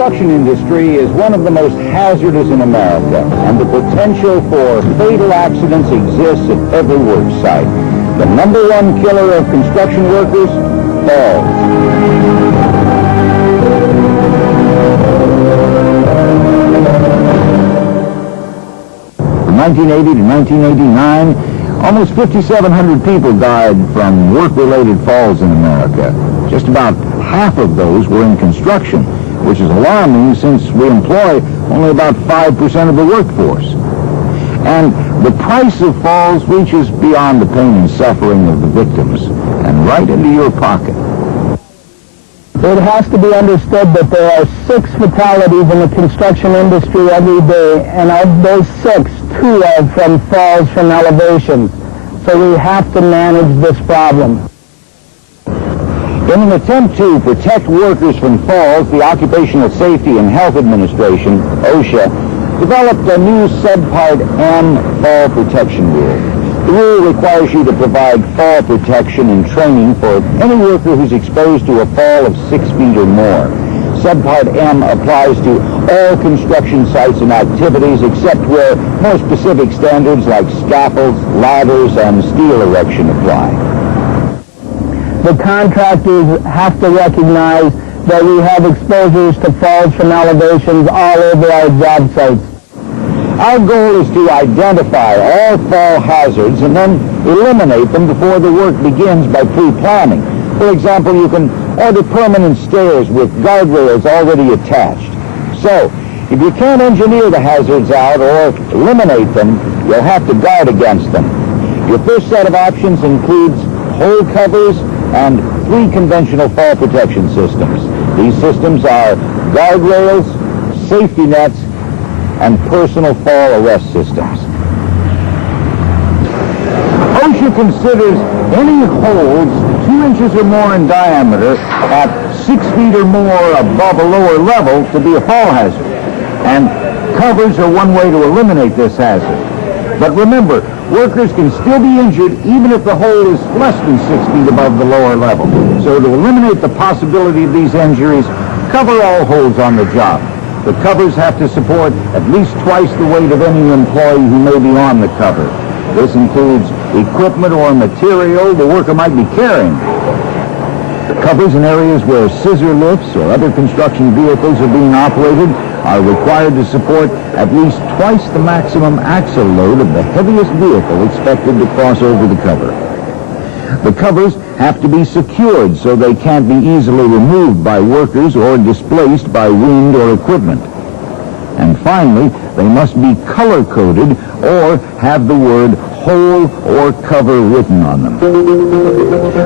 construction industry is one of the most hazardous in America, and the potential for fatal accidents exists at every work site. The number one killer of construction workers? Falls. From 1980 to 1989, almost 5,700 people died from work-related falls in America. Just about half of those were in construction, which is alarming since we employ only about 5% of the workforce. And the price of falls reaches beyond the pain and suffering of the victims and right into your pocket. It has to be understood that there are 6 fatalities in the construction industry every day, and of those 6, 2 are from falls from elevations. So we have to manage this problem. In an attempt to protect workers from falls, the Occupational Safety and Health Administration, OSHA, developed a new Subpart M fall protection rule. The rule requires you to provide fall protection and training for any worker who's exposed to a fall of 6 feet or more. Subpart M applies to all construction sites and activities except where more specific standards like scaffolds, ladders, and steel erection apply. The contractors have to recognize that we have exposures to falls from elevations all over our job sites. Our goal is to identify all fall hazards and then eliminate them before the work begins by pre-planning. For example, you can order permanent stairs with guardrails already attached. So, if you can't engineer the hazards out or eliminate them, you'll have to guard against them. Your first set of options includes hole covers and 3 conventional fall protection systems. These systems are guardrails, safety nets, and personal fall arrest systems. OSHA considers any holes 2 inches or more in diameter at 6 feet or more above a lower level to be a fall hazard. And covers are one way to eliminate this hazard. But remember, workers can still be injured even if the hole is less than 6 feet above the lower level. So to eliminate the possibility of these injuries, cover all holes on the job. The covers have to support at least twice the weight of any employee who may be on the cover. This includes equipment or material the worker might be carrying. Covers in areas where scissor lifts or other construction vehicles are being operated are required to support at least twice the maximum axle load of the heaviest vehicle expected to cross over the cover. The covers have to be secured so they can't be easily removed by workers or displaced by wind or equipment. And finally, they must be color-coded or have the word hole or cover written on them.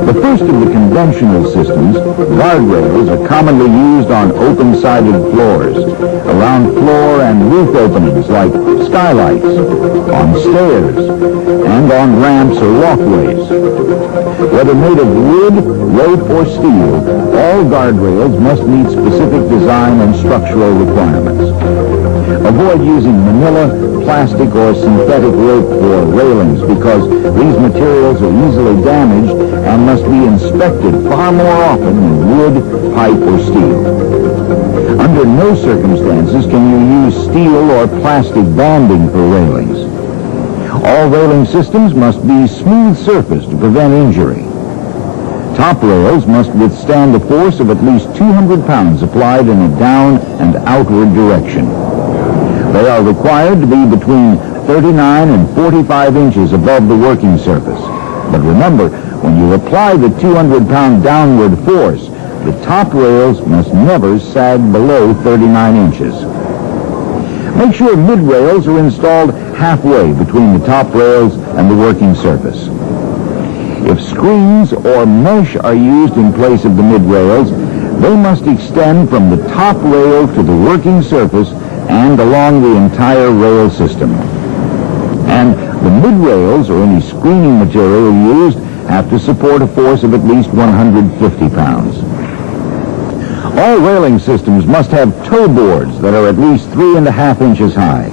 The first of the conventional systems, guardrails, are commonly used on open-sided floors, around floor and roof openings like skylights, on stairs, and on ramps or walkways. Whether made of wood, rope, or steel, all guardrails must meet specific design and structural requirements. Avoid using manila, plastic, or synthetic rope for railings because these materials are easily damaged and must be inspected far more often than wood, pipe, or steel. Under no circumstances can you use steel or plastic banding for railings. All railing systems must be smooth surface to prevent injury. Top rails must withstand a force of at least 200 pounds applied in a down and outward direction. They are required to be between 39 and 45 inches above the working surface. But remember, when you apply the 200-pound downward force, the top rails must never sag below 39 inches. Make sure mid-rails are installed halfway between the top rails and the working surface. If screens or mesh are used in place of the mid-rails, they must extend from the top rail to the working surface and along the entire rail system. And the mid-rails or any screening material used have to support a force of at least 150 pounds. All railing systems must have toe boards that are at least 3.5 inches high.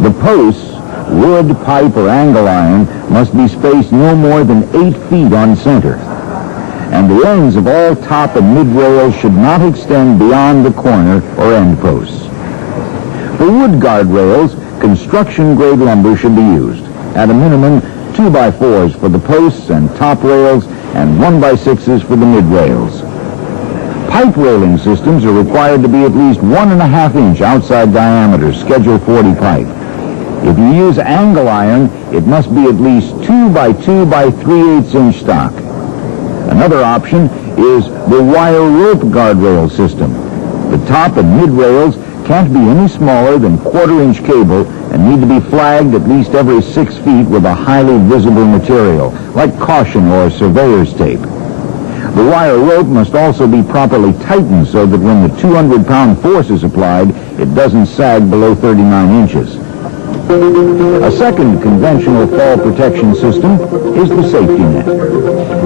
The posts, wood, pipe, or angle iron, must be spaced no more than 8 feet on center. and the ends of all top and mid rails should not extend beyond the corner or end posts. For wood guardrails, construction-grade lumber should be used. At a minimum, 2x4s for the posts and top rails, and 1x6s for the mid rails. Pipe railing systems are required to be at least 1.5 inch outside diameter, Schedule 40 pipe. If you use angle iron, it must be at least 2x2 by 3/8 inch stock. Another option is the wire rope guardrail system. The top and mid rails can't be any smaller than 1/4 inch cable and need to be flagged at least every 6 feet with a highly visible material, like caution or surveyor's tape. The wire rope must also be properly tightened so that when the 200-pound force is applied, it doesn't sag below 39 inches. A second conventional fall protection system is the safety net.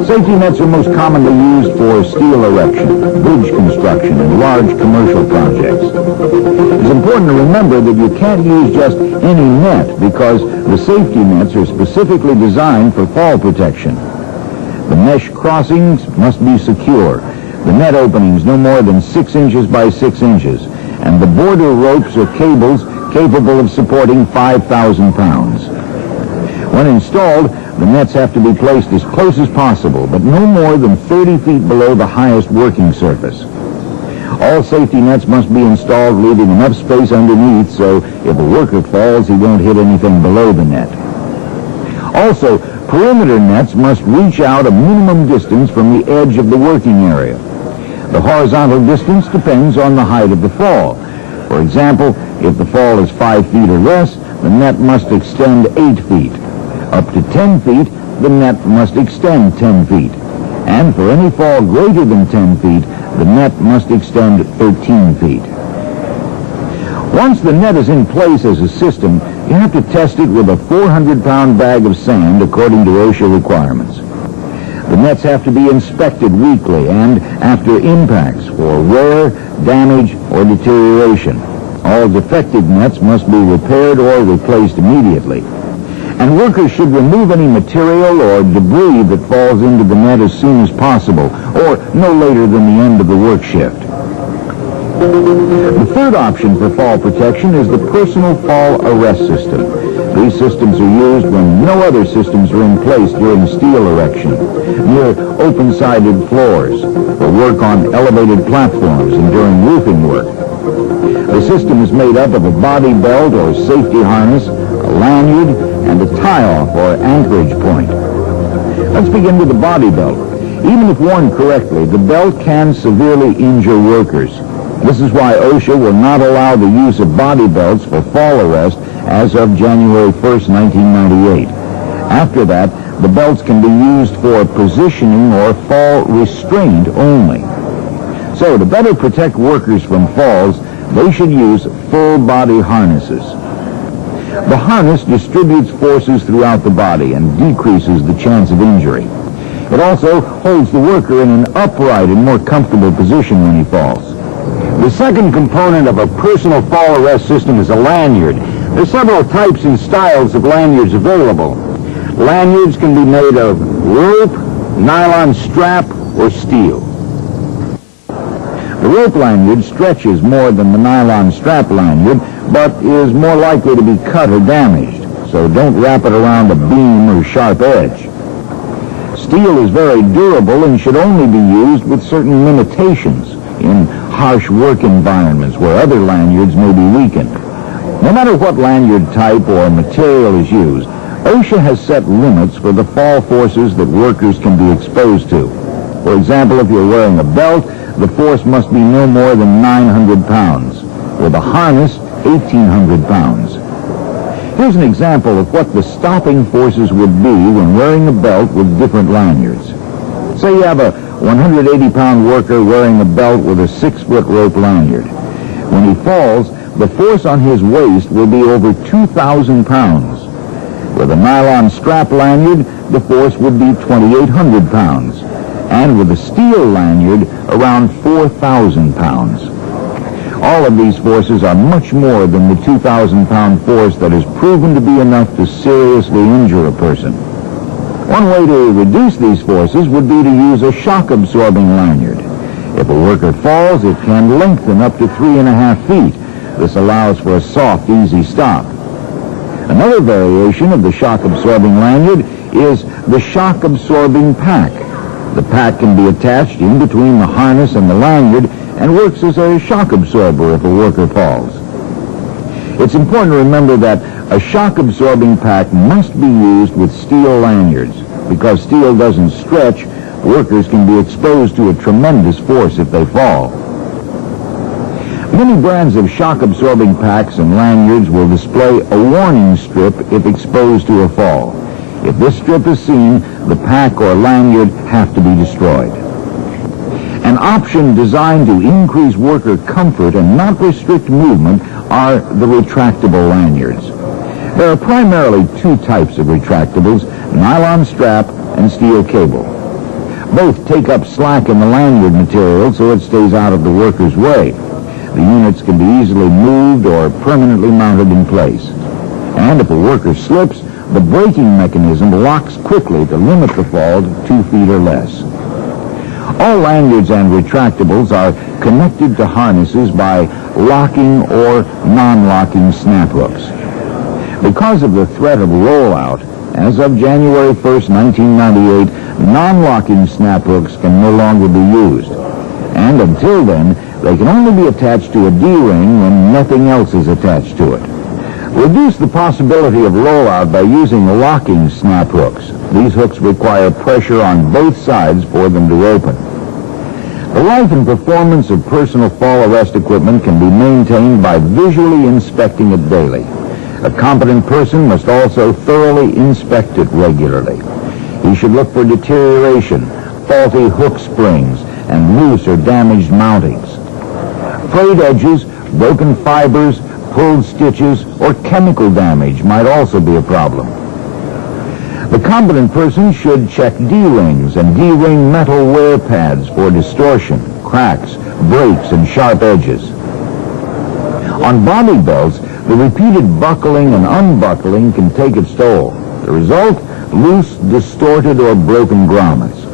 Safety nets are most commonly used for steel erection, bridge construction, and large commercial projects. It's important to remember that you can't use just any net because the safety nets are specifically designed for fall protection. The mesh crossings must be secure, the net openings no more than 6 inches by 6 inches, and the border ropes or cables capable of supporting 5,000 pounds. When installed, the nets have to be placed as close as possible, but no more than 30 feet below the highest working surface. All safety nets must be installed leaving enough space underneath so if a worker falls, he won't hit anything below the net. Also, perimeter nets must reach out a minimum distance from the edge of the working area. The horizontal distance depends on the height of the fall. For example, if the fall is 5 feet or less, the net must extend 8 feet. Up to 10 feet, the net must extend 10 feet. And for any fall greater than 10 feet, the net must extend 13 feet. Once the net is in place as a system, you have to test it with a 400-pound bag of sand according to OSHA requirements. The nets have to be inspected weekly and after impacts for wear, damage, or deterioration. All defective nets must be repaired or replaced immediately. And workers should remove any material or debris that falls into the net as soon as possible, or no later than the end of the work shift. The third option for fall protection is the personal fall arrest system. These systems are used when no other systems are in place during steel erection, near open-sided floors, for work on elevated platforms, and during roofing work. The system is made up of a body belt or safety harness, a lanyard, and a tie-off or anchorage point. Let's begin with the body belt. Even if worn correctly, the belt can severely injure workers. This is why OSHA will not allow the use of body belts for fall arrest as of January 1st, 1998. After that, the belts can be used for positioning or fall restraint only. So, to better protect workers from falls, they should use full-body harnesses. The harness distributes forces throughout the body and decreases the chance of injury. It also holds the worker in an upright and more comfortable position when he falls. The second component of a personal fall arrest system is a lanyard. There are several types and styles of lanyards available. Lanyards can be made of rope, nylon strap, or steel. The rope lanyard stretches more than the nylon strap lanyard, but is more likely to be cut or damaged, so don't wrap it around a beam or sharp edge. Steel is very durable and should only be used with certain limitations in harsh work environments where other lanyards may be weakened. No matter what lanyard type or material is used, OSHA has set limits for the fall forces that workers can be exposed to. For example, if you're wearing a belt, the force must be no more than 900 pounds. With a harness, 1,800 pounds. Here's an example of what the stopping forces would be when wearing a belt with different lanyards. Say you have a 180-pound worker wearing a belt with a 6-foot rope lanyard. When he falls, the force on his waist will be over 2,000 pounds. With a nylon strap lanyard, the force would be 2,800 pounds. And with a steel lanyard, around 4,000 pounds. All of these forces are much more than the 2,000-pound force that is proven to be enough to seriously injure a person. One way to reduce these forces would be to use a shock-absorbing lanyard. If a worker falls, it can lengthen up to 3.5 feet. This allows for a soft, easy stop. Another variation of the shock-absorbing lanyard is the shock-absorbing pack. The pack can be attached in between the harness and the lanyard and works as a shock absorber if a worker falls. It's important to remember that a shock-absorbing pack must be used with steel lanyards. Because steel doesn't stretch, workers can be exposed to a tremendous force if they fall. Many brands of shock-absorbing packs and lanyards will display a warning strip if exposed to a fall. If this strip is seen, the pack or lanyard have to be destroyed. An option designed to increase worker comfort and not restrict movement are the retractable lanyards. There are primarily two types of retractables, nylon strap and steel cable. Both take up slack in the lanyard material so it stays out of the worker's way. The units can be easily moved or permanently mounted in place. And if a worker slips, the braking mechanism locks quickly to limit the fall to 2 feet or less. All lanyards and retractables are connected to harnesses by locking or non-locking snap hooks. Because of the threat of rollout, as of January 1st, 1998, non-locking snap hooks can no longer be used. And until then, they can only be attached to a D-ring when nothing else is attached to it. Reduce the possibility of rollout by using locking snap hooks. These hooks require pressure on both sides for them to open. The life and performance of personal fall arrest equipment can be maintained by visually inspecting it daily. A competent person must also thoroughly inspect it regularly. He should look for deterioration, faulty hook springs, and loose or damaged mountings. Frayed edges, broken fibers, pulled stitches, or chemical damage might also be a problem. The competent person should check D-rings and D-ring metal wear pads for distortion, cracks, breaks, and sharp edges. On body belts, the repeated buckling and unbuckling can take its toll. The result, loose, distorted, or broken grommets.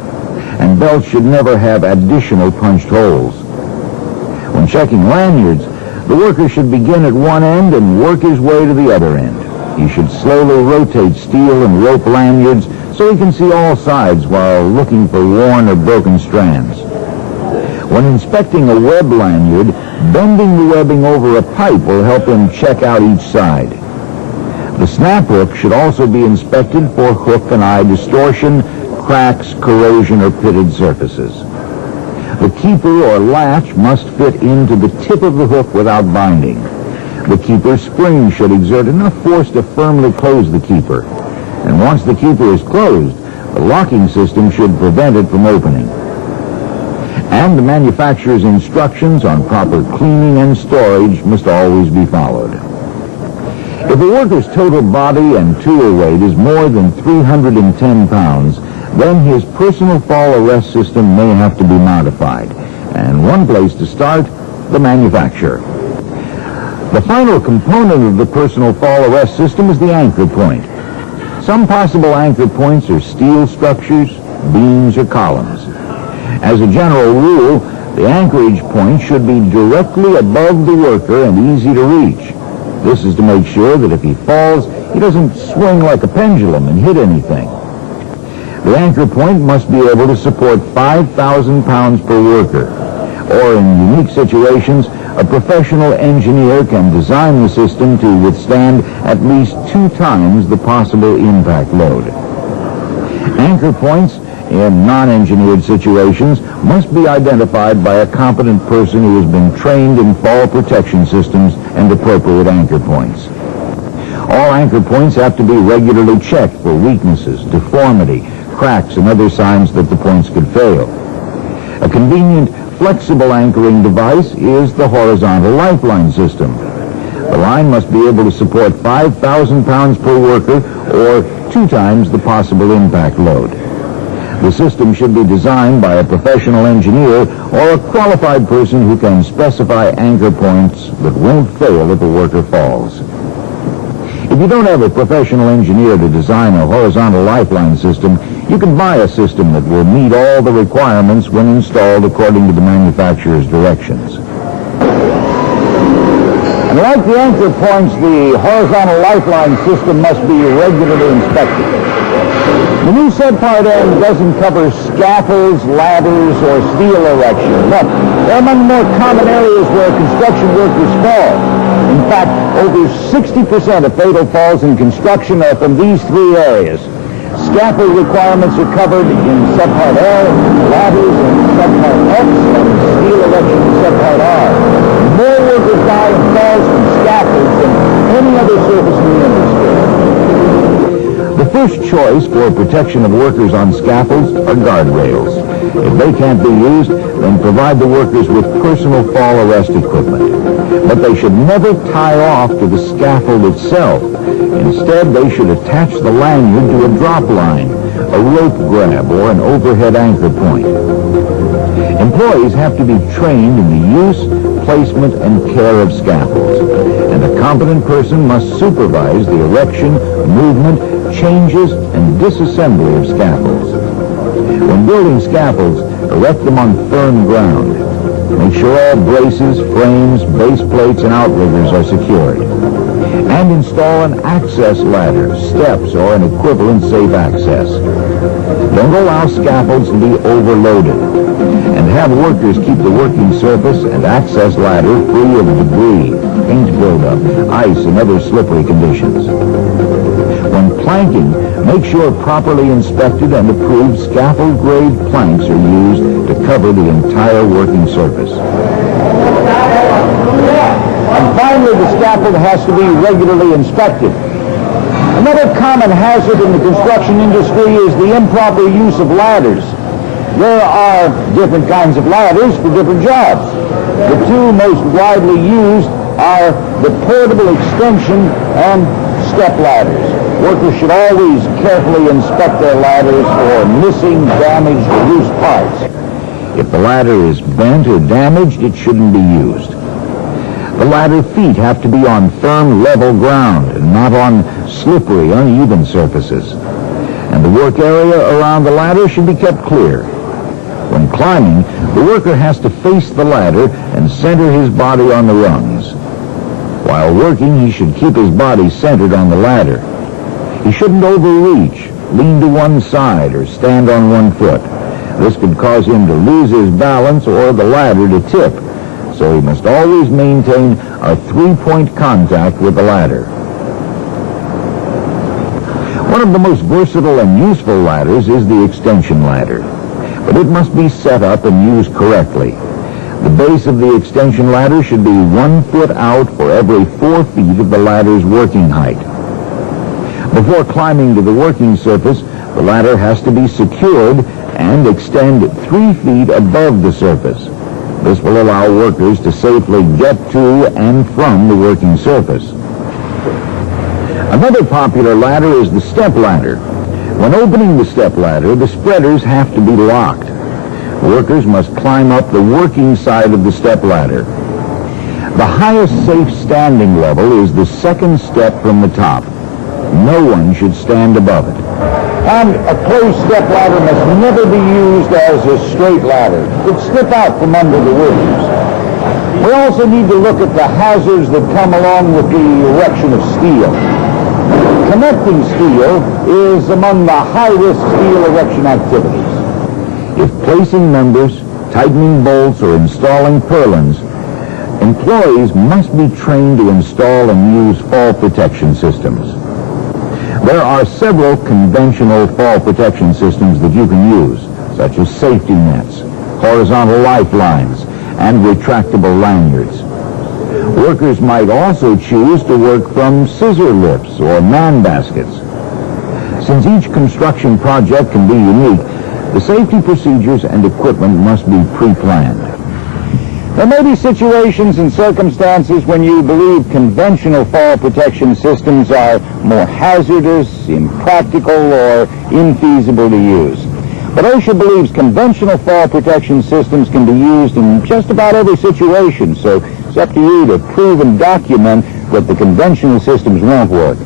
And belts should never have additional punched holes. When checking lanyards, the worker should begin at one end and work his way to the other end. He should slowly rotate steel and rope lanyards so he can see all sides while looking for worn or broken strands. When inspecting a web lanyard, bending the webbing over a pipe will help him check out each side. The snap hook should also be inspected for hook and eye distortion, cracks, corrosion, or pitted surfaces. The keeper or latch must fit into the tip of the hook without binding. The keeper spring should exert enough force to firmly close the keeper. And once the keeper is closed, the locking system should prevent it from opening. And the manufacturer's instructions on proper cleaning and storage must always be followed. If a worker's total body and tool weight is more than 310 pounds, then his personal fall arrest system may have to be modified. And one place to start, the manufacturer. The final component of the personal fall arrest system is the anchor point. Some possible anchor points are steel structures, beams, or columns. As a general rule, the anchorage point should be directly above the worker and easy to reach. This is to make sure that if he falls, he doesn't swing like a pendulum and hit anything. The anchor point must be able to support 5,000 pounds per worker. Or in unique situations, a professional engineer can design the system to withstand at least 2 times the possible impact load. Anchor points in non-engineered situations must be identified by a competent person who has been trained in fall protection systems and appropriate anchor points. All anchor points have to be regularly checked for weaknesses, deformity, cracks, and other signs that the points could fail. A convenient, flexible anchoring device is the horizontal lifeline system. The line must be able to support 5,000 pounds per worker or 2 times the possible impact load. The system should be designed by a professional engineer or a qualified person who can specify anchor points that won't fail if a worker falls. If you don't have a professional engineer to design a horizontal lifeline system, you can buy a system that will meet all the requirements when installed according to the manufacturer's directions. And like the anchor points, the horizontal lifeline system must be regularly inspected. The new subpart end doesn't cover scaffolds, ladders, or steel erection, but they're among the more common areas where construction workers fall. In fact, over 60% of fatal falls in construction are from these three areas. Scaffold requirements are covered in subpart L, ladders in subpart X, and steel erection in subpart R. More workers die in falls from scaffolds than any other surface in the industry. The first choice for protection of workers on scaffolds are guardrails. If they can't be used, then provide the workers with personal fall arrest equipment. But they should never tie off to the scaffold itself. Instead, they should attach the lanyard to a drop line, a rope grab, or an overhead anchor point. Employees have to be trained in the use, placement, and care of scaffolds, and a competent person must supervise the erection, movement, changes, and disassembly of scaffolds. When building scaffolds, erect them on firm ground. Make sure all braces, frames, base plates, and outriggers are secured. And install an access ladder, steps, or an equivalent safe access. Don't allow scaffolds to be overloaded. And have workers keep the working surface and access ladder free of debris, paint buildup, ice, and other slippery conditions. When planking, make sure properly inspected and approved scaffold-grade planks are used to cover the entire working surface. And finally, the scaffold has to be regularly inspected. Another common hazard in the construction industry is the improper use of ladders. There are different kinds of ladders for different jobs. The two most widely used are the portable extension and step ladders. Workers should always carefully inspect their ladders for missing, damaged, or loose parts. If the ladder is bent or damaged, it shouldn't be used. The ladder feet have to be on firm, level ground and not on slippery, uneven surfaces. And the work area around the ladder should be kept clear. When climbing, the worker has to face the ladder and center his body on the rungs. While working, he should keep his body centered on the ladder. He shouldn't overreach, lean to one side, or stand on one foot. This could cause him to lose his balance or the ladder to tip. So he must always maintain a three-point contact with the ladder. One of the most versatile and useful ladders is the extension ladder, but it must be set up and used correctly. The base of the extension ladder should be 1 foot out for every 4 feet of the ladder's working height. Before climbing to the working surface, the ladder has to be secured and extend 3 feet above the surface. This will allow workers to safely get to and from the working surface. Another popular ladder is the step ladder. When opening the step ladder, the spreaders have to be locked. Workers must climb up the working side of the step ladder. The highest safe standing level is the second step from the top. No one should stand above it. And a closed step ladder must never be used as a straight ladder. It would slip out from under the workers. We also need to look at the hazards that come along with the erection of steel. Connecting steel is among the high-risk steel erection activities. If placing members, tightening bolts, or installing purlins, employees must be trained to install and use fall protection systems. There are several conventional fall protection systems that you can use, such as safety nets, horizontal lifelines, and retractable lanyards. Workers might also choose to work from scissor lips or man baskets. Since each construction project can be unique, the safety procedures and equipment must be pre-planned. There may be situations and circumstances when you believe conventional fall protection systems are more hazardous, impractical, or infeasible to use. But OSHA believes conventional fall protection systems can be used in just about every situation, so it's up to you to prove and document that the conventional systems won't work.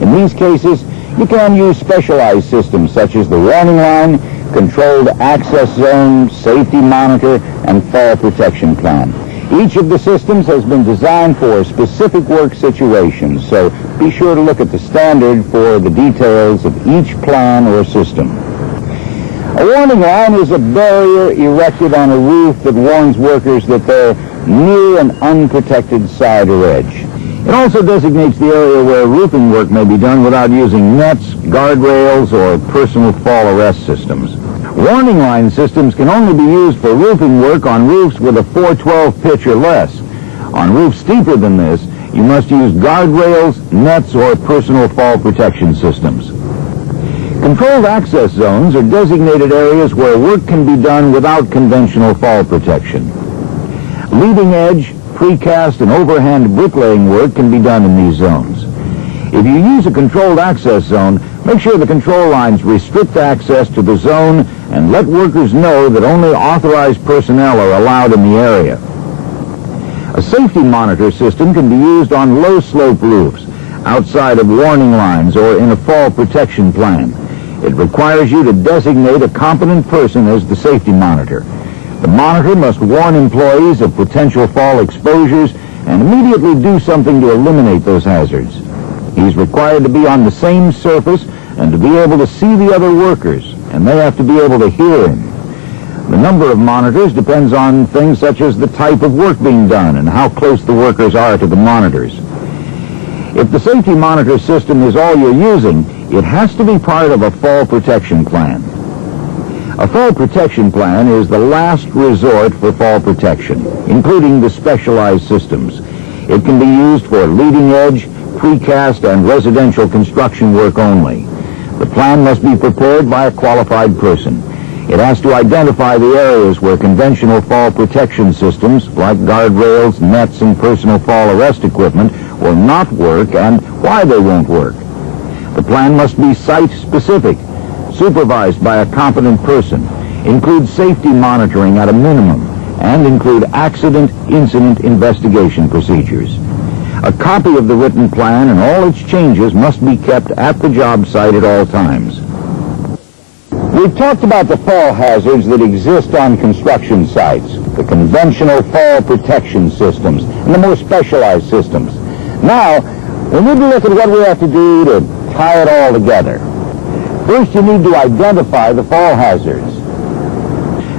In these cases, you can use specialized systems such as the warning line, controlled access zone, safety monitor, and fall protection plan. Each of the systems has been designed for specific work situations, so be sure to look at the standard for the details of each plan or system. A warning line is a barrier erected on a roof that warns workers that they're near an unprotected side or edge. It also designates the area where roofing work may be done without using nets, guardrails, or personal fall arrest systems. Warning line systems can only be used for roofing work on roofs with a 412 pitch or less. On roofs steeper than this, you must use guardrails, nets, or personal fall protection systems. Controlled access zones are designated areas where work can be done without conventional fall protection. Leading edge, precast, and overhand bricklaying work can be done in these zones. If you use a controlled access zone, make sure the control lines restrict access to the zone and let workers know that only authorized personnel are allowed in the area. A safety monitor system can be used on low-slope roofs, outside of warning lines, or in a fall protection plan. It requires you to designate a competent person as the safety monitor. The monitor must warn employees of potential fall exposures and immediately do something to eliminate those hazards. He's required to be on the same surface and to be able to see the other workers, and they have to be able to hear him. The number of monitors depends on things such as the type of work being done and how close the workers are to the monitors. If the safety monitor system is all you're using, it has to be part of a fall protection plan. A fall protection plan is the last resort for fall protection, including the specialized systems. It can be used for leading edge, precast, and residential construction work only. The plan must be prepared by a qualified person. It has to identify the areas where conventional fall protection systems, like guardrails, nets, and personal fall arrest equipment, will not work and why they won't work. The plan must be site-specific, supervised by a competent person, include safety monitoring at a minimum, and include accident-incident investigation procedures. A copy of the written plan and all its changes must be kept at the job site at all times. We've talked about the fall hazards that exist on construction sites, the conventional fall protection systems, and the more specialized systems. Now, we need to look at what we have to do to tie it all together. First, you need to identify the fall hazards.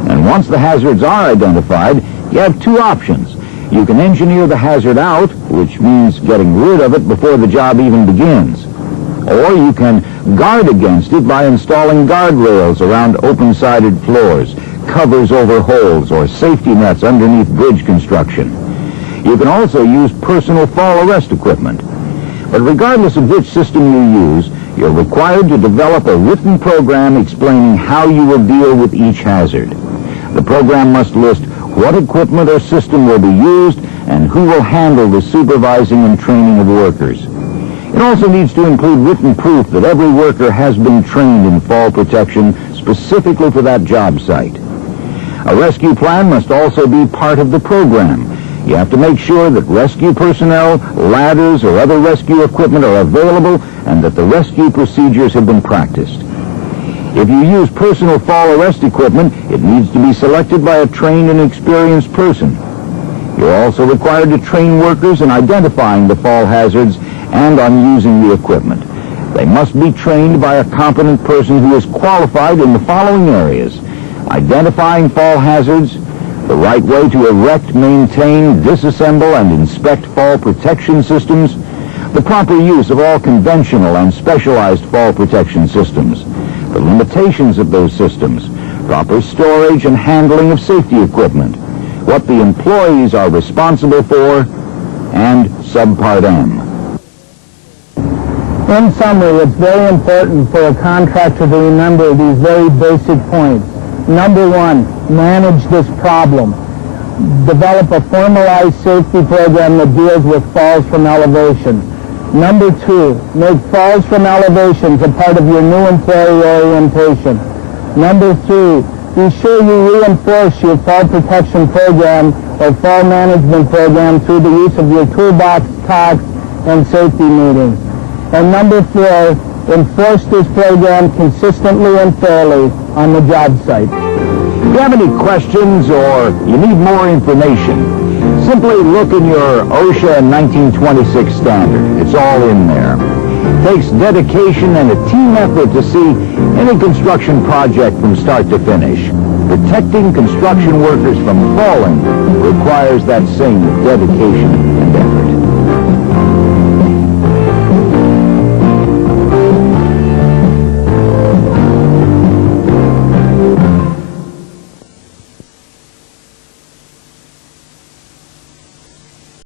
And once the hazards are identified, you have two options. You can engineer the hazard out, which means getting rid of it before the job even begins. Or you can guard against it by installing guardrails around open-sided floors, covers over holes, or safety nets underneath bridge construction. You can also use personal fall arrest equipment. But regardless of which system you use, you're required to develop a written program explaining how you will deal with each hazard. The program must list what equipment or system will be used and who will handle the supervising and training of workers. It also needs to include written proof that every worker has been trained in fall protection specifically for that job site. A rescue plan must also be part of the program. You have to make sure that rescue personnel, ladders, or other rescue equipment are available and that the rescue procedures have been practiced. If you use personal fall arrest equipment, it needs to be selected by a trained and experienced person. You're also required to train workers in identifying the fall hazards and on using the equipment. They must be trained by a competent person who is qualified in the following areas: identifying fall hazards, the right way to erect, maintain, disassemble, and inspect fall protection systems, the proper use of all conventional and specialized fall protection systems, the limitations of those systems, proper storage and handling of safety equipment, what the employees are responsible for, and Subpart M. In summary, it's very important for a contractor to remember these very basic points. Number one, manage this problem. Develop a formalized safety program that deals with falls from elevation. Number two, make falls from elevations a part of your new employee orientation. Number three, be sure you reinforce your fall protection program or fall management program through the use of your toolbox talks and safety meetings. And number 4, enforce this program consistently and fairly on the job site. If you have any questions or you need more information, simply look in your OSHA 1926 standard. It's all in there. It takes dedication and a team effort to see any construction project from start to finish. Protecting construction workers from falling requires that same dedication and effort.